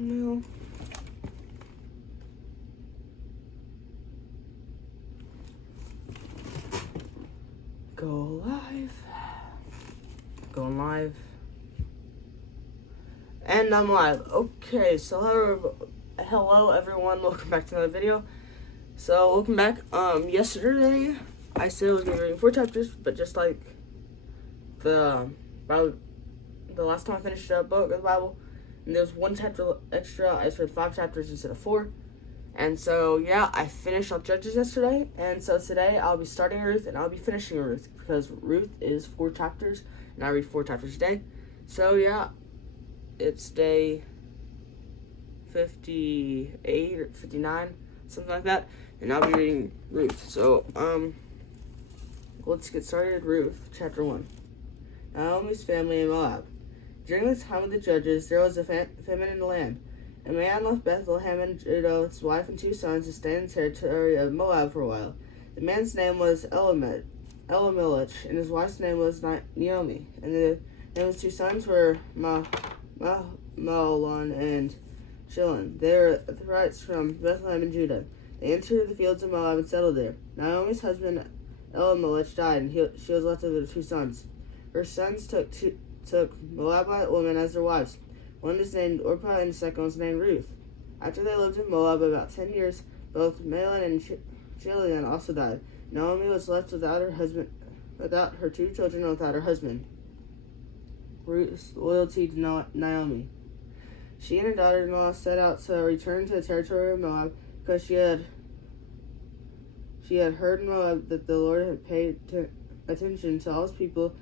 thumbnail. Go live. Going live. And I'm live. Okay, so hello everyone, welcome back to another video. So welcome back. Yesterday I said I was gonna be reading 4 chapters, but just like the last time I finished a book of the Bible, and there was 1 chapter extra, I just read 5 chapters instead of 4. And so yeah, I finished all Judges yesterday, and so today I'll be starting Ruth and I'll be finishing Ruth because Ruth is 4 chapters and I read 4 chapters a day. So yeah, it's day 58 or 59, something like that, and I'll be reading Ruth. So let's get started. Ruth, chapter 1. Naomi's family in Moab. During the time of the Judges, there was a famine in the land. A man left Bethlehem in Judah with his wife and 2 sons to stay in the territory of Moab for a while. The man's name was Elimelech, and his wife's name was Naomi. And the name of his 2 sons were Mahlon and Chilion. They were Ethrites from Bethlehem in Judah. They entered the fields of Moab and settled there. Naomi's husband Elimelech died, and she was left with her 2 sons. Her sons took Moabite women as their wives. One is named Orpah and the second was named Ruth. After they lived in Moab about 10 years, both Mahlon and Chilion also died. Naomi was left without her 2 children and without her husband. Ruth's loyalty to Naomi. She and her daughter-in-law set out to return to the territory of Moab because she had heard in Moab that the Lord had paid attention to all his people's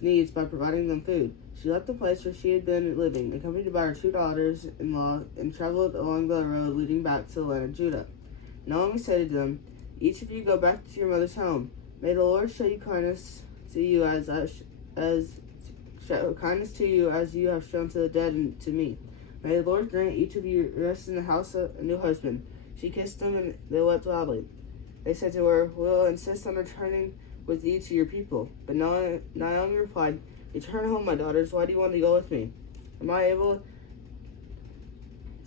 needs by providing them food. She left the place where she had been living, accompanied by her 2 daughters-in-law, and traveled along the road leading back to the land of Judah. Naomi said to them, "Each of you go back to your mother's home. May the Lord show you kindness to you as you have shown to the dead and to me. May the Lord grant each of you rest in the house of a new husband." She kissed them, and they wept loudly. They said to her, "We'll insist on returning with you to your people." But Naomi replied, "Return home, my daughters. Why do you want to go with me? Am I able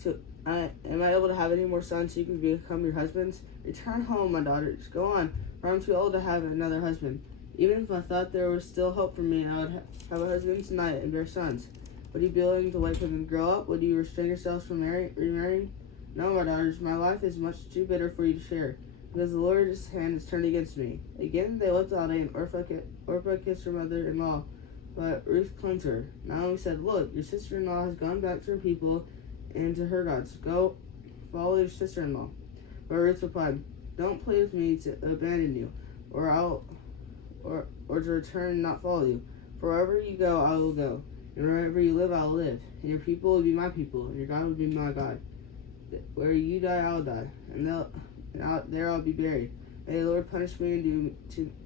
to have any more sons who can become your husbands? Return home, my daughters. Go on, for I'm too old to have another husband. Even if I thought there was still hope for me, I would have a husband tonight and bear sons. Would you be willing to wait for them to grow up? Would you restrain yourselves from remarrying? No, my daughters, my life is much too bitter for you to share, because the Lord's hand is turned against me." Again they wept loudly, and Orpah kissed her mother-in-law, but Ruth clung to her. Naomi said, "Look, your sister-in-law has gone back to her people and to her gods. Go, follow your sister-in-law." But Ruth replied, "Don't plead with me to abandon you, or to return and not follow you. For wherever you go, I will go, and wherever you live, I will live. And your people will be my people, and your God will be my God. Where you die, I will die, and there I'll be buried. May the Lord punish me and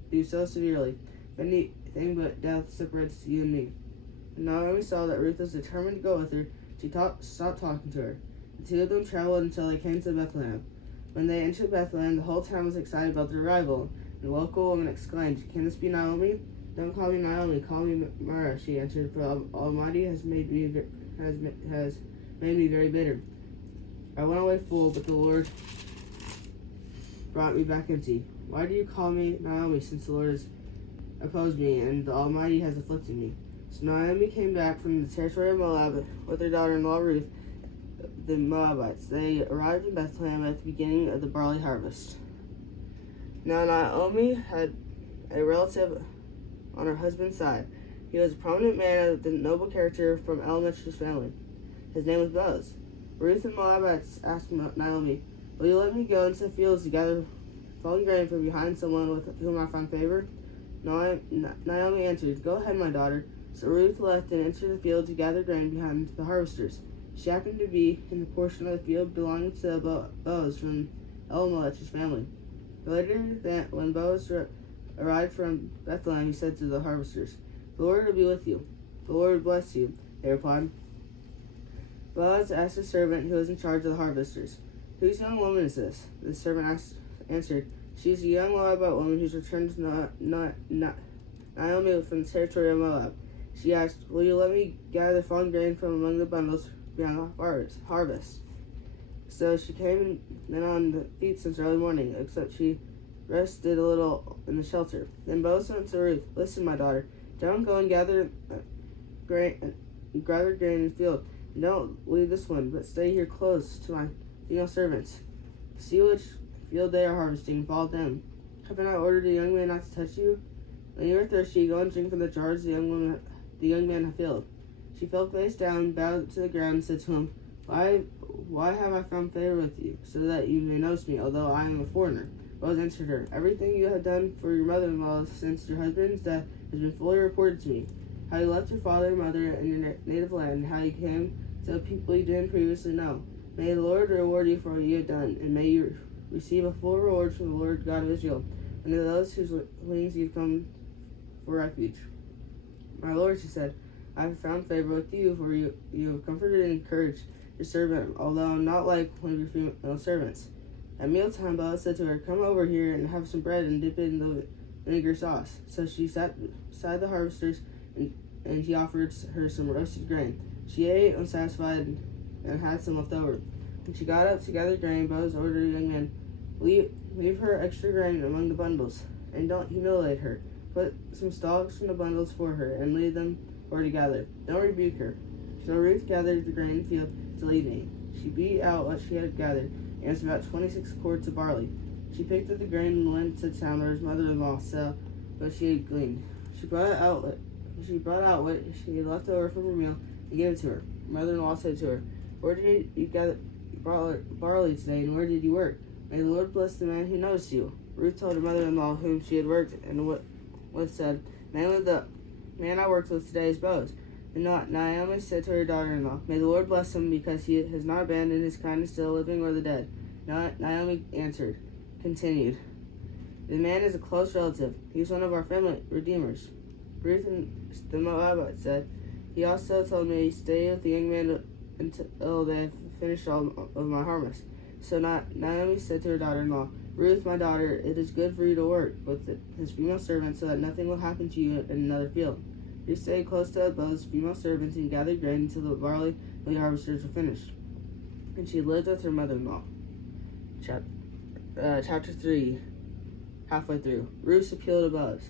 do so severely, if anything but death separates you and me." And Naomi saw that Ruth was determined to go with her. She stopped talking to her. The 2 of them traveled until they came to Bethlehem. When they entered Bethlehem, the whole town was excited about their arrival. And the local woman exclaimed, "Can this be Naomi?" "Don't call me Naomi, call me Mara," she answered, "for Almighty has made me very bitter. I went away full, but the Lord brought me back empty. Why do you call me Naomi, since the Lord has opposed me, and the Almighty has afflicted me?" So Naomi came back from the territory of Moab with her daughter-in-law Ruth, the Moabites. They arrived in Bethlehem at the beginning of the barley harvest. Now Naomi had a relative on her husband's side. He was a prominent man of the noble character from Elimelech's family. His name was Boaz. Ruth and Moabites asked Naomi, "Will you let me go into the fields to gather fallen grain from behind someone with whom I find favor?" Naomi answered, "Go ahead, my daughter." So Ruth left and entered the field to gather grain behind the harvesters. She happened to be in the portion of the field belonging to Boaz from Elimelech's family. Later, when Boaz arrived from Bethlehem, he said to the harvesters, "The Lord will be with you. The Lord bless you," they replied. Boaz asked the servant who was in charge of the harvesters, "Whose young woman is this?" The servant answered, "She is a young Moabite woman who's returned to Naomi from the territory of Moab." She asked, "Will you let me gather fallen grain from among the bundles beyond the harvest. So she came in on the feet since early morning, except she rested a little in the shelter. Then Boaz said to Ruth, "Listen, my daughter, don't go and gather grain in the field. Don't leave this one, but stay here close to my female servants. See which field they are harvesting, and follow them. Have I not ordered the young man not to touch you? When you are thirsty, go and drink from the jars the young man had filled." She fell face down, bowed to the ground, and said to him, Why have I found favor with you, so that you may notice me, although I am a foreigner? Boaz answered her, "Everything you have done for your mother-in-law since your husband's death has been fully reported to me. How you left your father and mother and your native land, and how you came to a people you didn't previously know. May the Lord reward you for what you have done, and may you receive a full reward from the Lord God of Israel, and to those whose wings you've come for refuge." "My Lord," she said, "I have found favor with you, for you have comforted and encouraged your servant, although I'm not like one of your female servants." At mealtime, Boaz said to her, "Come over here and have some bread and dip it in the vinegar sauce." So she sat beside the harvesters, and he offered her some roasted grain. She ate unsatisfied and had some left over. When she got up to gather grain, Boaz ordered the young man, Leave her extra grain among the bundles, and don't humiliate her. Put some stalks from the bundles for her, and leave them for her to gather. Don't rebuke her." So Ruth gathered the grain in the field till evening. She beat out what she had gathered, and it was about 26 quarts of barley. She picked up the grain and went to town where his mother-in-law saw what she had gleaned. She brought out what she had left over from her meal and gave it to her. Her mother-in-law said to her, "Where did you gather barley today, and where did you work? May the Lord bless the man who noticed you." Ruth told her mother-in-law whom she had worked and with said, "The man I worked with today is Boaz." And Naomi said to her daughter-in-law, "May the Lord bless him, because he has not abandoned his kindness to the living or the dead." Naomi continued, "The man is a close relative. He is one of our family redeemers." Ruth and the Moabite said, "He also told me, stay with the young man until they have finished all of my harvest." So Naomi said to her daughter-in-law, "Ruth, my daughter, it is good for you to work with his female servant, so that nothing will happen to you in another field." Ruth stayed close to Boaz's female servants and gathered grain until the barley and the harvesters were finished. And she lived with her mother-in-law. Chapter 3, halfway through. Ruth's appeal to Boaz.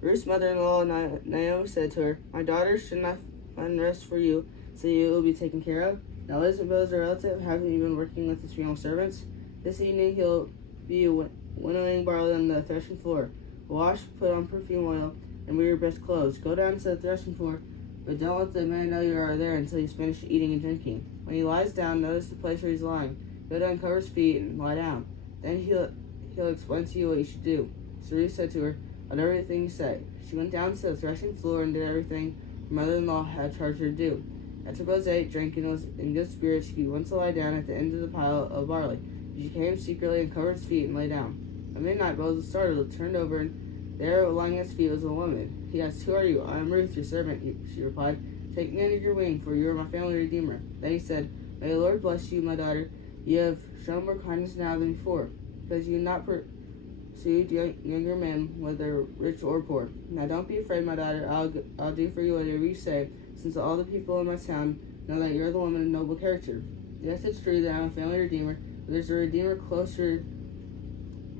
Ruth's mother-in-law Naomi said to her, "My daughter, shouldn't I find rest for you, so you will be taken care of? Now isn't Boaz a relative? Haven't you been working with his female servants? This evening he'll be winnowing barley on the threshing floor. Wash, put on perfume oil, and wear your best clothes. Go down to the threshing floor, but don't let the man know you are there until he's finished eating and drinking. When he lies down, notice the place where he's lying. Go down, cover his feet, and lie down. Then he'll explain to you what you should do." So Ruth said to her, "I'll do everything you say." She went down to the threshing floor and did everything her mother-in-law had charged her to do. After Boaz ate, drank, and was in good spirits, she went to lie down at the end of the pile of barley. She came secretly and covered his feet and lay down. At midnight, Boaz was startled, turned over, and there, lying at his feet, was a woman. He asked, "Who are you?" "I am Ruth, your servant," she replied. "Take me under your wing, for you are my family redeemer." Then he said, "May the Lord bless you, my daughter. You have shown more kindness now than before, because you have not pursued younger men, whether rich or poor. Now don't be afraid, my daughter. I'll do for you whatever you say, since all the people in my town know that you're the woman of noble character. Yes, it's true that I'm a family redeemer, but there's a redeemer closer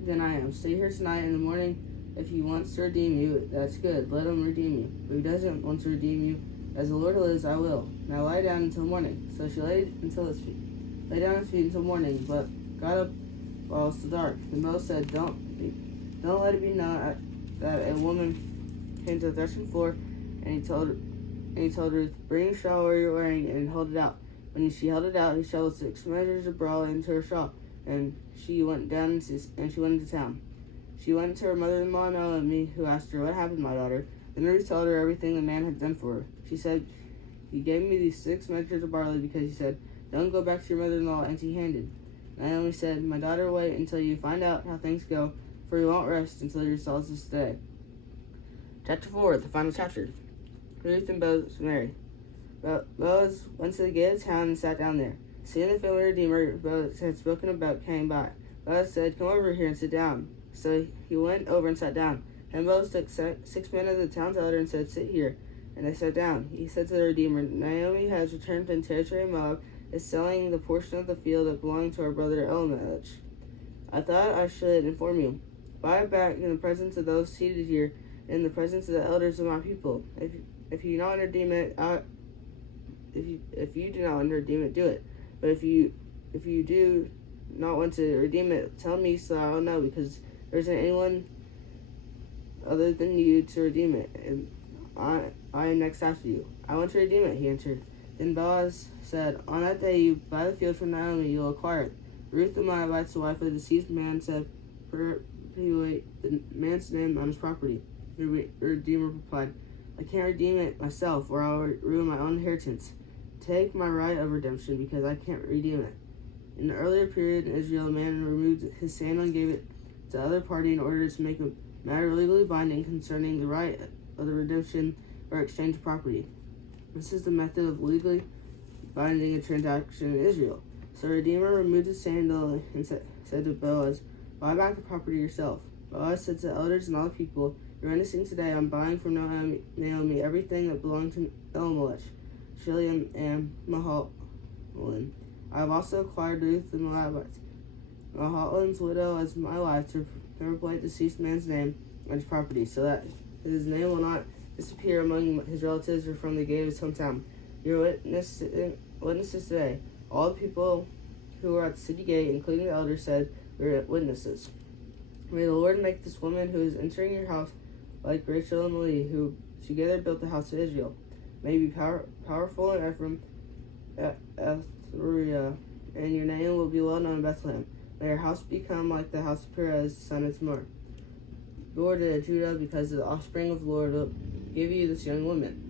than I am. Stay here tonight. In the morning, if he wants to redeem you, that's good. Let him redeem you. But if he doesn't want to redeem you, as the Lord lives, I will. Now lie down until morning." So she lay down at his feet until morning, but got up while it was still dark. Then Boaz said, Don't let it be known that a woman came to the threshing floor." And he told Ruth, "Bring your shawl you're wearing and hold it out." When she held it out, he shoveled 6 measures of barley into her shawl, and she went into town. She went to her mother-in-law Naomi, who asked her, "What happened, my daughter?" Then Ruth told her everything the man had done for her. She said, "He gave me these 6 measures of barley because he said, 'Don't go back to your mother-in-law empty-handed.'" Naomi said, "My daughter, wait until you find out how things go, for you won't rest until your results this day." Chapter 4, the final chapter. Ruth and Boaz marry. Boaz went to the gate of town and sat down there. Seeing the family redeemer Boaz had spoken about came by, Boaz said, "Come over here and sit down." So he went over and sat down. And Boaz took 6 men of the town's elder and said, "Sit here." and they sat down. He said to the Redeemer, Naomi has returned from territory of Moab, is selling the portion of the field that belonged to our brother Elimelech. I thought I should inform you. Buy it back in the presence of those seated here, and in the presence of the elders of my people. If you do not redeem it, if you do not want to redeem it, do it. But if you do not want to redeem it, tell me so I'll know, because there isn't anyone other than you to redeem it, and I am next after you. I want to redeem it, he answered. Then Boaz said, On that day you buy the field from Naomi, you will acquire it. Ruth the Moabite, the wife of the deceased man, said, Perpetuate the man's name on his property. The Redeemer replied, I can't redeem it myself, or I'll ruin my own inheritance. Take my right of redemption, because I can't redeem it. In the earlier period in Israel, a man removed his sandal and gave it to the other party in order to make a matter legally binding concerning the right of the redemption or exchange of property. This is the method of legally binding a transaction in Israel. So the Redeemer removed his sandal and said to Boaz, Buy back the property yourself. Boaz said to the elders and all the people, You're witnessing today, I'm buying from Naomi everything that belonged to Elimelech, Shiliam, and Mahalalel. I have also acquired Ruth the Moabite, Mahalalem's widow, as my wife, to perpetuate the deceased man's name on his property, so that his name will not disappear among his relatives or from the gate of his hometown. Your witnesses today. All the people who were at the city gate, including the elders, said, We are witnesses. May the Lord make this woman who is entering your house like Rachel and Leah, who together built the house of Israel. May you be powerful in Ephraim, Ethria, and your name will be well known in Bethlehem. May your house become like the house of Perez, son of Tamar. Lord of Judah, because of the offspring of the Lord will give you this young woman.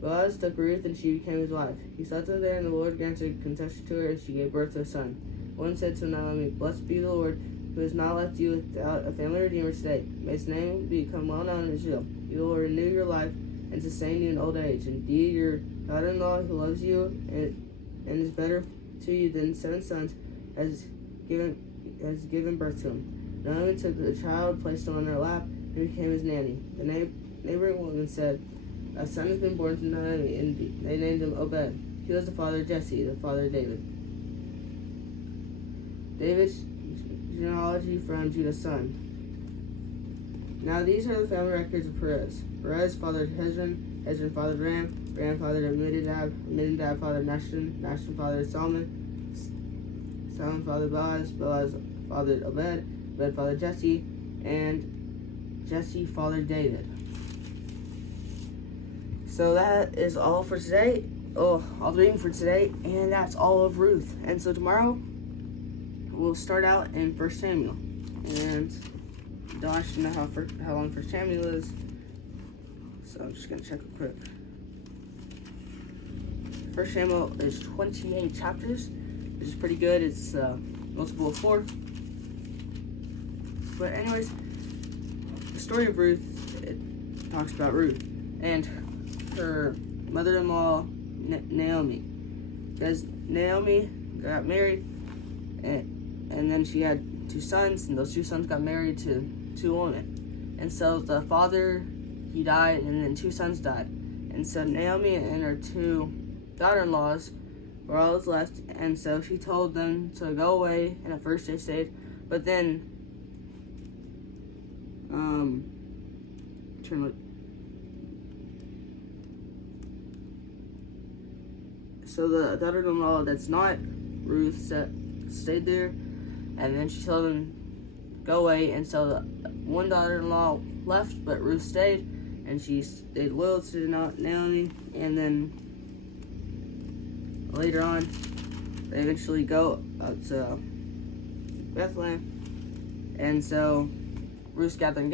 Boaz took Ruth, and she became his wife. He slept with her, and the Lord granted concession to her, and she gave birth to a son. One said to Naomi, Blessed be the Lord, who has not left you without a family redeemer today. May his name become well known in Israel. He will renew your life and sustain you in old age. Indeed, your daughter-in-law, who loves you and is better to you than 7 sons, has given birth to him. Naomi took the child, placed him on her lap, and became his nanny. The neighboring woman said, A son has been born to Naomi, and they named him Obed. He was the father of Jesse, the father of David. David's genealogy from Judah's son. Now these are the family records of Perez. Perez fathered Hezron, Hezron fathered Ram, Ram fathered Amminadab, Amminadab fathered Nahshon, Nahshon fathered Solomon, Solomon fathered Boaz, Boaz fathered Obed, Obed fathered Jesse, and Jesse fathered David. So that is all for today. All the reading for today, and that's all of Ruth. And so tomorrow we'll start out in 1 Samuel, and don't actually know how long 1 Samuel is, so I'm just gonna check it quick. 1 Samuel is 28 chapters, which is pretty good. It's multiple of 4. But anyways, the story of Ruth, it talks about Ruth and her mother-in-law Naomi, because Naomi got married, and then she had 2 sons, and those 2 sons got married to 2 women. And so the father, he died, and then 2 sons died. And so Naomi and her 2 daughter-in-laws were all that's left, and so she told them to go away, and at first they stayed, but then so the daughter-in-law that's not Ruth stayed there, and then she told them go away, and so the one daughter-in-law left, but Ruth stayed, and she stayed loyal to Naomi. And then later on, they eventually go out to Bethlehem, and so Ruth's gathering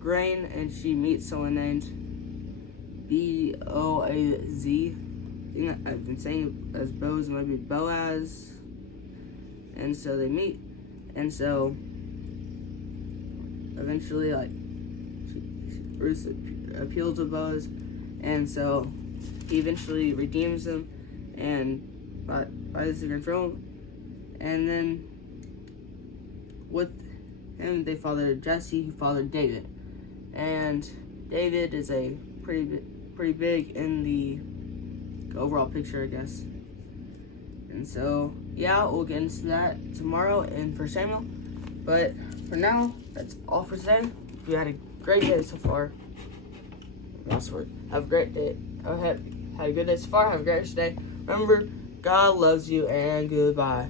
grain, and she meets someone named Boaz. I've been saying as Boaz, maybe Boaz. And so they meet, and so eventually, Ruth appeals to Boaz, and so he eventually redeems him and buys the throne. And then with him, they fathered Jesse, who fathered David. And David is a pretty pretty big in the overall picture, I guess. And so, yeah, we'll get into that tomorrow in 1 Samuel. But for now, that's all for today. You had a great day so far. Last word. Have a great day. Had a good day so far. Have a great day. Remember, God loves you, and goodbye.